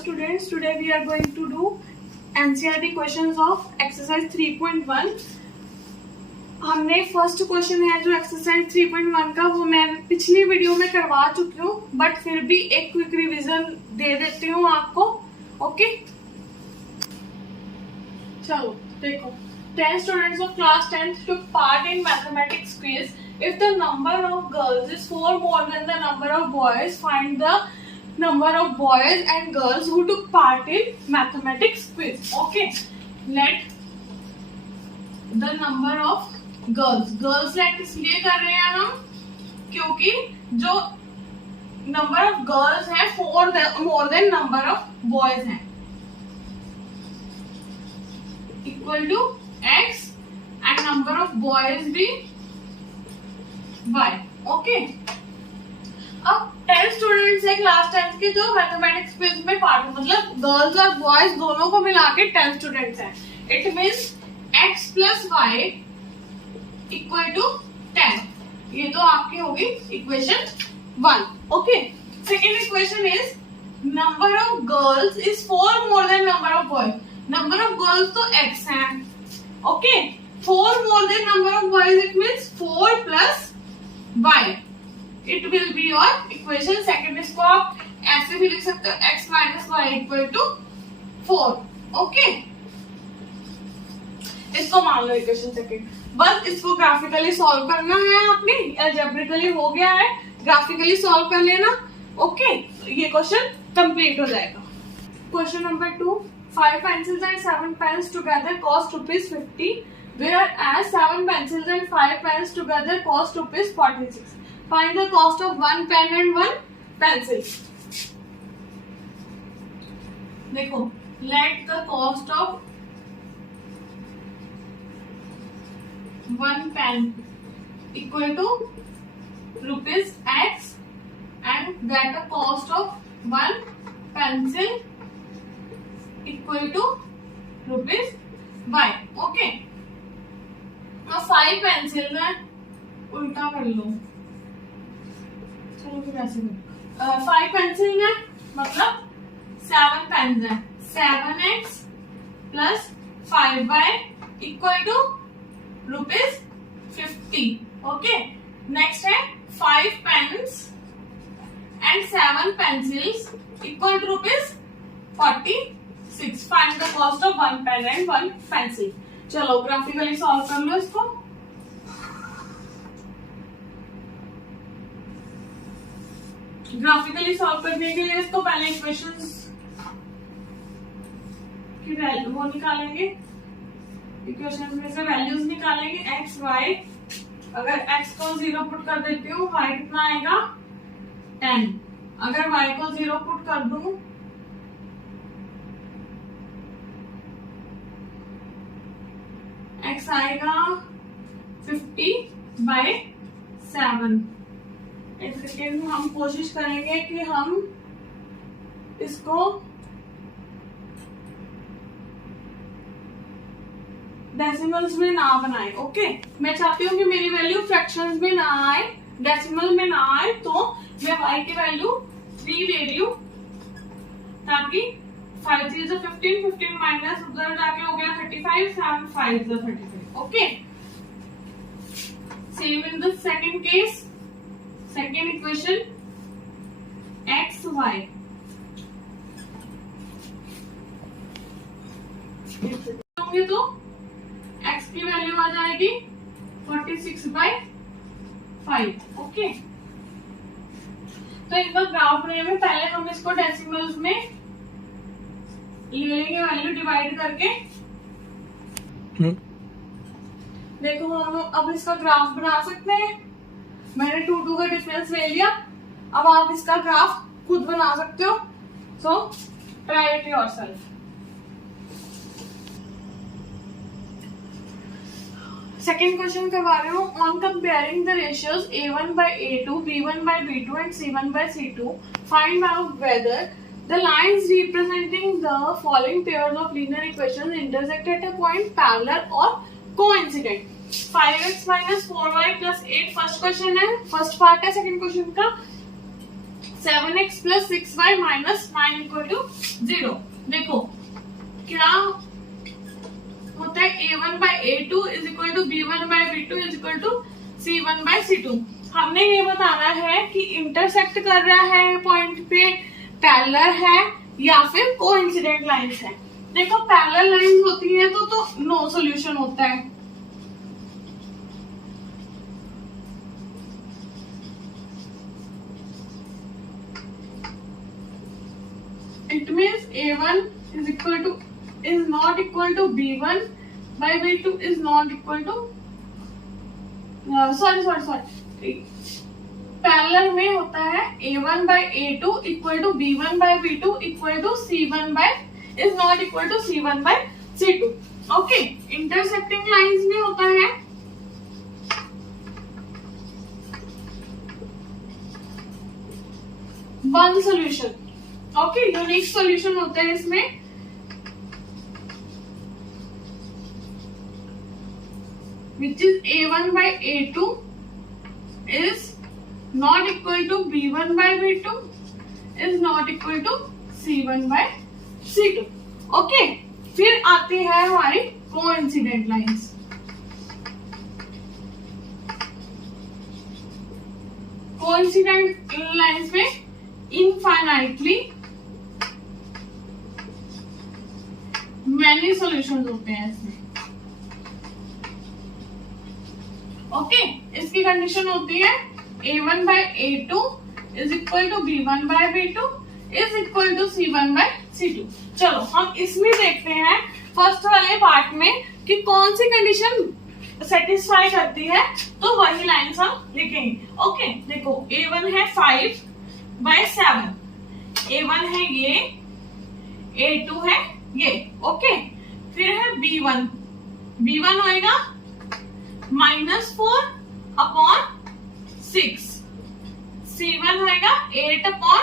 students, today we are going to do NCERT questions of exercise 3.1. हमने first question है जो exercise 3.1 का, वो मैं पिछली वीडियो में करवा चुकी हूँ, बट फिर भी एक क्विक रिवीजन दे देती हूँ आपको. ओके, चलो देखो. 10 students of class 10th took part in mathematics quiz. If the number of girls is 4 more than the number of boys, find the number of boys and girls who took part in mathematics quiz. Okay, let the number of girls let इसलिए कर रहे हैं हम क्योंकि जो number of girls है more than number of boys हैं, equal to X and number of boys भी वाई. ओके, अब 10 स्टूडेंट्स है क्लास 10 के जो मैथमेटिक्स क्विज में पार्ट, मतलब गर्ल्स और बॉयज दोनों को मिला के 10 स्टूडेंट्स हैं. It means X plus Y equal to 10. ये तो आपकी होगी equation 1. Okay, second equation is number of girls is 4 more than number of boys. Number of girls तो x है. Okay, 4 more than number of boys, it means 4 plus y. It will be your equation second. इसको आप ऐसे भी लिख सकते हो, x minus Y equal to 4. Okay, इसको मान लो इक्वेशन सेकेंड. बस इसको ग्राफिकली सॉल्व करना है आपने. अलजेब्रिकली हो गया है, ग्राफिकली सॉल्व कर लेना. ओके, ये क्वेश्चन कंप्लीट हो जाएगा. Question number 2. 5 pencils and 7 pens together cost ₹50, whereas 7 pencils and 5 pens together cost ₹46. Find the cost of 1 pen and 1 pencil. देखो, let the cost of 1 pen equal to ₹x and get the cost of 1 pencil equal to ₹y. Okay, अब 5 pencil है, उल्टा कर लो. चलो फिर ऐसे करो. 5 pencil है मतलब 7 पेन है. 7x plus 5y equal to ₹50. Okay, next है 5 pens and 7 pencils equal to ₹46. Find the cost of 1 pen and 1 pencil. चलो ग्राफिकली सॉल्व कर लो इसको. ग्राफिकली सॉल्व करने के लिए इसको पहले इक्वेशंस की वैल्यू वो निकालेंगे. इक्वेशन में से वैल्यूज निकालेंगे. x y, अगर x को 0 पुट कर देती हूँ, y कितना आएगा 10. अगर y को 0 पुट कर दूं, x आएगा 50/7. एक सेकेंड हम कोशिश करेंगे कि हम इसको डेसिमल्स में ना बनाए. ओके, मैं चाहती हूँ कि मेरी वैल्यू फ्रैक्शंस में ना आए, डेसिमल में ना आए, तो मैं y की वैल्यू 3 ले रही हूँ ताकि 5 3 is 15, 15 माइनस उधर जाके हो गया 35, 7 5 is 35. Okay, same in the second case. Second equation x y होंगे तो x की वैल्यू आ जाएगी 46/5. ओके, तो इनका ग्राफ बनाने में पहले हम इसको डेसिमल्स में ले लेंगे, वैल्यू डिवाइड करके. देखो हम अब इसका ग्राफ बना सकते हैं. मैंने 2 का डिफरेंस ले लिया. अब आप इसका ग्राफ खुद बना सकते हो. So try it yourself. Second question करवा रही हूँ. On comparing the ratios A1/A2, B1/B2 and C1/C2, find out whether the lines representing the following pairs of linear equations intersect at a point parallel और coincident. 5x minus 4y plus 8 first question है, first part है second question का. 7x plus 6y minus 9 equal to 0। देखो क्या होता है, a1 by a2 is equal to b1 by b2 is equal to c1 by c2। हमने ये बताना है कि इंटरसेक्ट कर रहा है पॉइंट पे, पैरेलल है या फिर कोइंसिडेंट लाइंस है। देखो पैरेलल लाइंस होती है तो नो सॉल्यूशन होता है। It means A1 is equal to is not equal to B1 by B2 is not equal to sorry parallel में होता है A1 by A2 equal to B1 by B2 equal to C1 by is not equal to C1 by C2। Okay, intersecting lines में होता है one solution. Okay, unique solution होता है इसमें। Which is A1 by A2 is not equal to B1 by B2 is not equal to C1 by C2। Okay, फिर आती है हमारी कोइंसिडेंट लाइंस। कोइंसिडेंट लाइंस में इनफाइनाइटली मैनी सॉल्यूशंस होते हैं इसमें। ओके, इसकी कंडीशन होती है A1 by A2 is equal to B1 by B2 is equal to C1 by C2। चलो हम इसमें देखते हैं फर्स्ट वाले पार्ट में कि कौन सी कंडीशन सेटिस्फाई करती है, तो वही लाइंस हम लिखेंगे। ओके, देखो A1 है 5 by 7, A1 है ये, A2 है ये। ओके, फिर है B1, B1 होएगा -4 अपॉन 6, C1 होएगा 8 अपॉन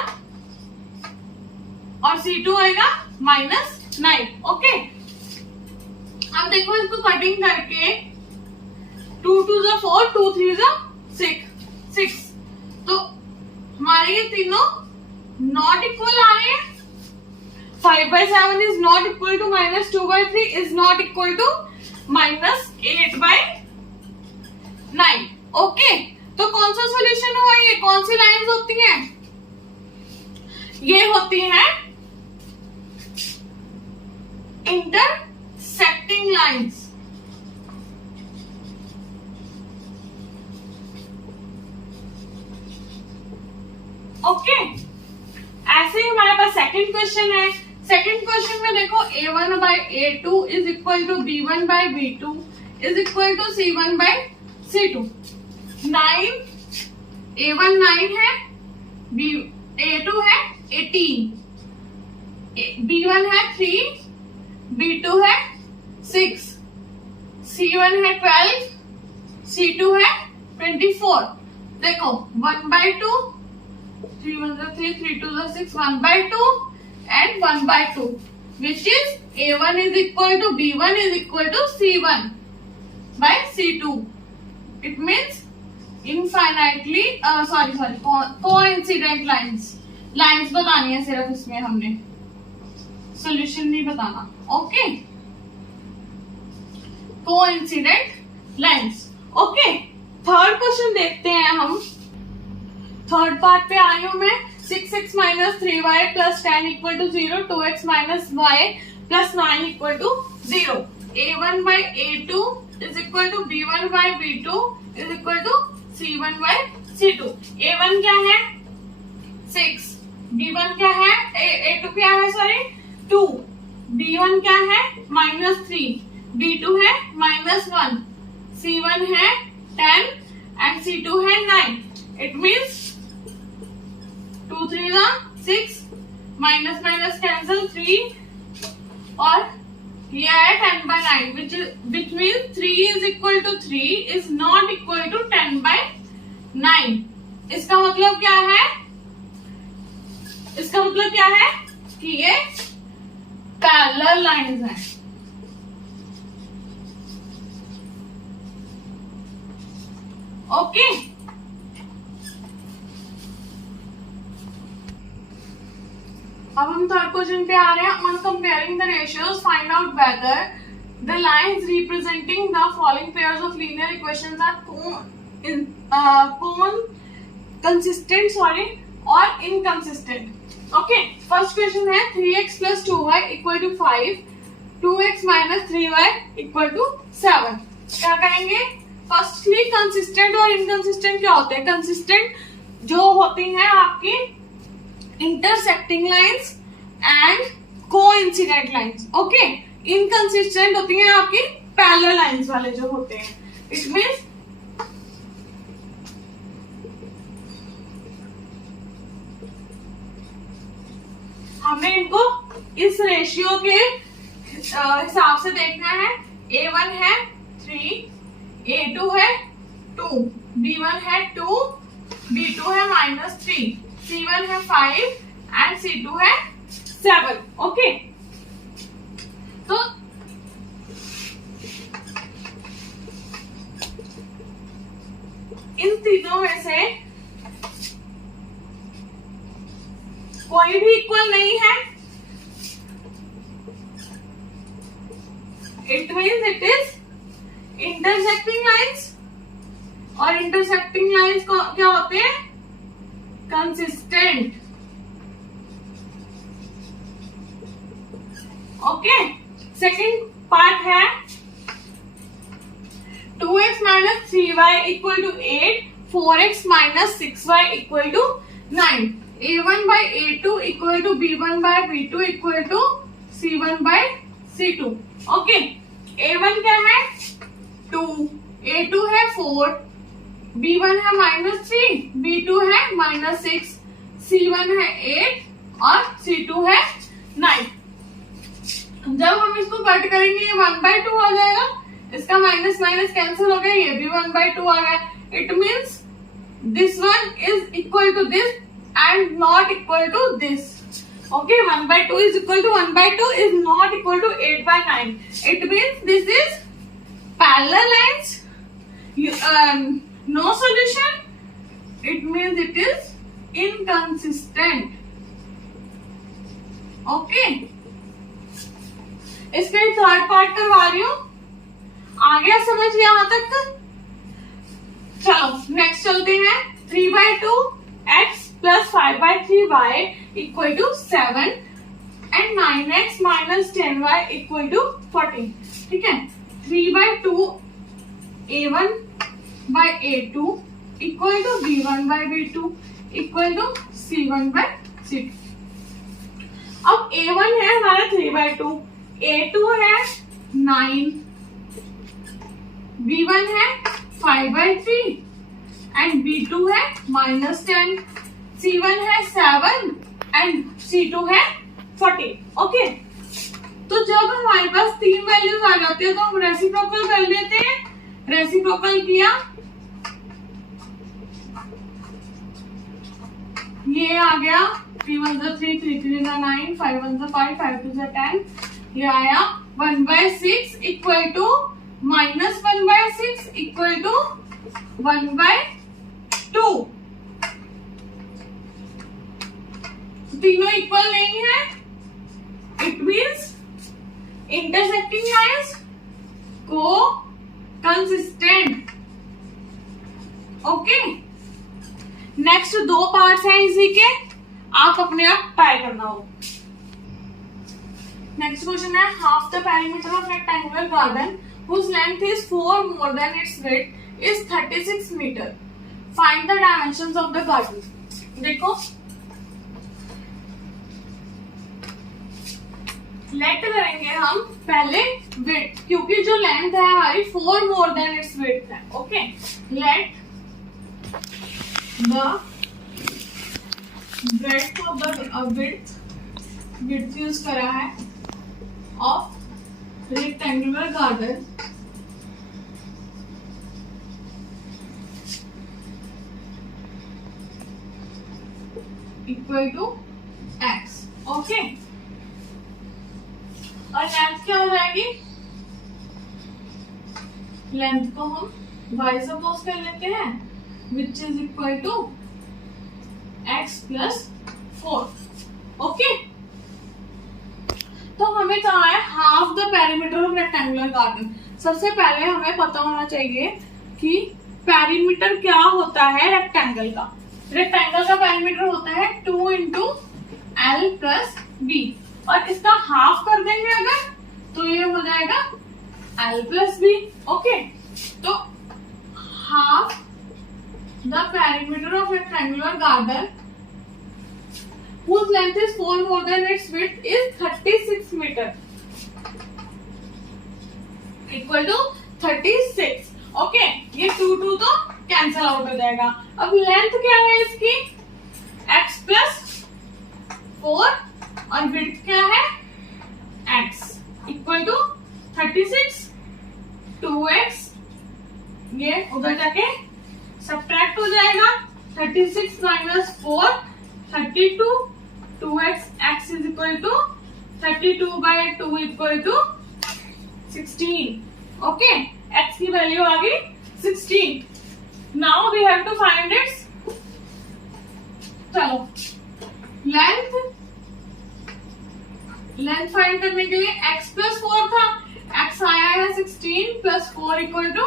और C2 होएगा -9। ओके, अब देखो इसको कटिंग करके 2 2 जा 4, 2 3 जा 6, तो हमारे ये तीनों नॉट इक्वल आ रहे हैं। 5 by 7 is not equal to -2 by 3 is not equal to -8 by 9। Okay, तो कौन सा सॉल्यूशन हुआ, ये कौन सी लाइंस होती हैं? ये होती हैं इंटरसेक्टिंग लाइंस। ओके, ऐसे ही हमारे पास सेकंड क्वेश्चन है। सेकंड क्वेश्चन में देखो A1 by A2 is equal to B1 by B2 is equal to C1 by C2। 9, A1 9 है, A2 है 18, B1 है 3, B2 है 6, C1 है 12, C2 है 24। देखो 1 by 2, 3 1 जा 3, 3 2 जा 6, 1 by 2 and 1 by 2, which is A1 is equal to B1 is equal to C1 by C2। It means infinitely coincident lines बतानी है सिर्फ इसमें, हमने सॉल्यूशन नहीं बताना। Okay, coincident lines. Okay, third question देखते हैं हम। थर्ड पार्ट पे आई हूं मैं। 6x minus 3y plus 10 equal to 0, 2x minus y plus 9 equal to 0। A1 by A2 is equal to B1 by B2 is equal to C1 by C2। A1 क्या है 6, B1 क्या है A2 क्या है sorry 2, B1 क्या है -3, B2 है -1, C1 है 10 and C2 है 9। It means 2 3 जा 6, माइनस माइनस कैंसिल 3 और ये है 10 by 9 which means 3 is equal to 3 is not equal to 10 by 9। इसका मतलब क्या है, इसका मतलब क्या है कि ये पैरेलल लाइंस हैं। ओके, क्वेश्चन पे आ रहे हैं, on comparing the ratios find out whether the lines representing the following pairs of linear equations are consistent or inconsistent. Okay, first question है 3x plus 2y equal to 5, 2x minus 3y equal to 7. क्या करेंगे? Firstly consistent और inconsistent क्या होते हैं? Consistent जो होती हैं आपकी intersecting lines and coincident lines. Okay, inconsistent होती हैं आपकी पैरेलल लाइंस वाले जो होते हैं. इट मींस हमें इनको इस रेशियो के हिसाब से देखना है. A1 है 3, A2 है 2, B1 है 2, B2 है -3, C1 है 5 एंड C2 है 7. ओके, तो इन तीनों में से कोई भी इक्वल नहीं है. It means it is intersecting lines, और इंटरसेक्टिंग लाइंस क्या होते हैं? कंसिस्टेंट. ओके, सेकंड पार्ट है 2x minus 3y equal to 8, 4x minus 6y equal to 9. A1 by A2 equal to B1 by B2 equal to C1 by C2. Okay, A1 क्या है? 2, A2 है 4, B1 है -3, B2 है -6, C1 है 8 और C2 है 9. जब हम इसको कट करेंगे ये 1/2 आ जाएगा, इसका माइनस माइनस कैंसिल हो गया, ये भी 1/2 आ गया. It means this one is equal to this and not equal to this. Okay, 1/2 is equal to 1/2 is not equal to 8/9. It means this is parallel lines. No solution. It means it is inconsistent. Okay. इसका third part करवा रही हूँ. आ गया समझ यहां तक? चलो next चलते हैं. 3/2 x plus 5/3y equal to 7 and 9x minus 10y equal to 14. ठीक है. 3/2 A1 by A2 equal to B1 by B2 equal to C1 by C2. अब A1 है हमारा 3/2, A2 है 9, B1 है 5/3 and B2 है -10, C1 है 7 एंड C2 है 14. ओके, तो जब हमारे पास 3 वैल्यूज आ जाती है तो हम रेसिप्रोकल कर लेते हैं. रेसिप्रोकल किया, ये आ गया 3 1 3, 3 3 9, 5 1 5, 5 2 10. ये आया 1/6 इक्वल टू -1/6 इक्वल टू 1/2. तीनों इक्वल नहीं है. इट मीन्स इंटरसेक्टिंग लाइंस को कंसिस्टेंट. ओके, नेक्स्ट 2 पार्ट्स हैं इसी के, आप अपने आप ट्राई करना हो. नेक्स्ट क्वेश्चन है half the perimeter of rectangular garden whose length is 4 more than its width is 36 meter. Find the dimensions of the garden. देखो, लेट करेंगे हम पहले विड्थ, क्योंकि जो लेंथ है हमारी 4 more than its width है. Okay, let the breadth of the width use करा है of rectangular garden equal to x. Okay, और लेंथ क्या हो जाएगी? लेंथ को हम y सपोज कर लेते हैं, which is equal to x plus 4. Okay, हमें कहा है half the perimeter of rectangular garden. सबसे पहले हमें पता होना चाहिए कि पेरीमीटर क्या होता है रेक्टेंगल का। रेक्टेंगल का पेरीमीटर होता है 2 इंटू एल प्लस बी, और इसका हाफ कर देंगे अगर तो ये हो जाएगा एल प्लस बी। ओके, तो half the perimeter of rectangular garden whose length is 4 more than its width is 36 meter equal to 36। Okay, ये 2 तो कैंसल आउट हो जाएगा। अब लेंथ क्या है इसकी x प्लस 4 और विड्थ क्या है x इक्वल टू 36। 2x ये उधर जाके सब्ट्रैक्ट हो जाएगा। 36 minus 4 32, 2x x is equal to 32 by 2 equal to 16। Okay, x की वैल्यू आ गई 16। Now we have to find its, चलो लेंथ फाइंड करने के लिए x प्लस 4 था, x आया है 16 plus 4 equal to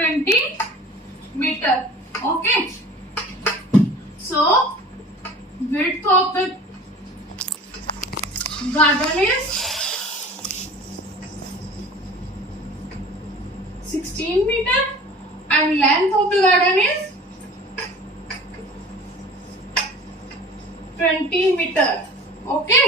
20 metre. Okay, so width of the garden is 16 meter and length of the garden is 20 meter। Okay,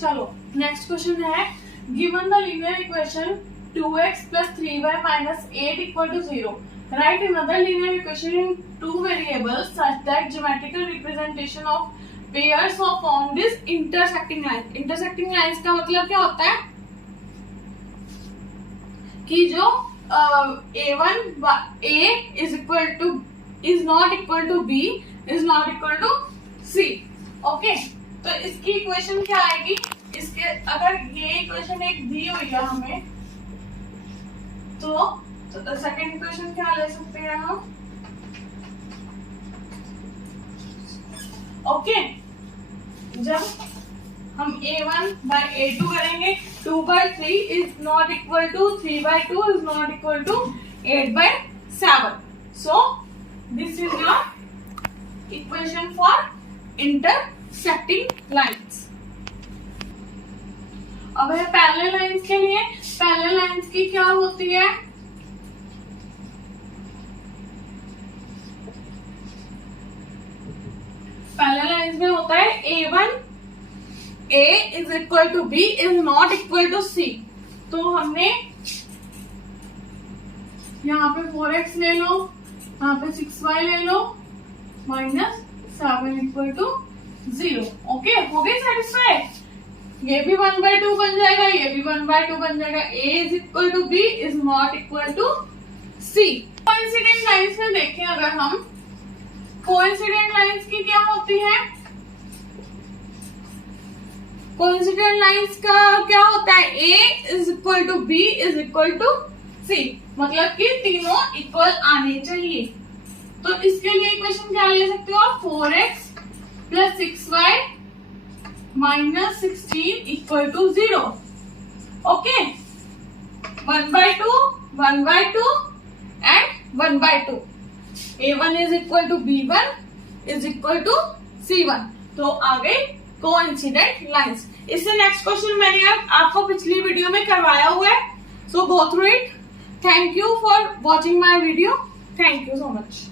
चलो next question है, given the linear equation 2x plus 3y minus 8 equal to 0, write another linear equation in two variables such that geometrical representation of pairs of formed is intersecting lines। intersecting lines का मतलब क्या होता है कि जो a1 a is equal to is not equal to b is not equal to c। Okay, तो इसकी equation क्या आएगी, इसके अगर ये इक्वेशन एक दी हुई है हमें तो सेकेंड इक्वेशन क्या ले सकते हैं हम। ओके, जब हम a1 by a2 करेंगे 2 by 3 is not equal to 3 by 2 is not equal to 8 by 7। So this is your equation for intersecting lines। अब है पैरेलल लाइंस के लिए। पैरेलल लाइंस की क्या होती है, पैरेलल लाइंस में होता है a1 a is equal to b is not equal to c। तो हमने यहाँ पे 4x ले लो, यहाँ पे 6y ले लो, माइनस 7 इक्वल टू 0। ओके, हो गई सेटिस्फाइड। ये भी 1/2 बन जाएगा, ये भी 1/2 बन जाएगा। a is equal to b is not equal to c। Coincident lines में देखें अगर हम, कोइंसिडेंट लाइंस की क्या होती है, कोइंसिडेंट लाइंस का क्या होता है, a is equal to b is equal to c, मतलब कि तीनों इक्वल आने चाहिए। तो इसके लिए इक्वेशन क्या ले सकते हो आप, 4x plus 6y minus 16 equal to 0। Okay, 1/2 1/2 and 1/2। a1 is equal to b1 is equal to c1। तो आ गई कोइंसिडेंट लाइंस। इससे नेक्स्ट क्वेश्चन मैंने आपको पिछली वीडियो में करवाया हुआ है, so go through it. Thank you for watching my video. Thank you so much.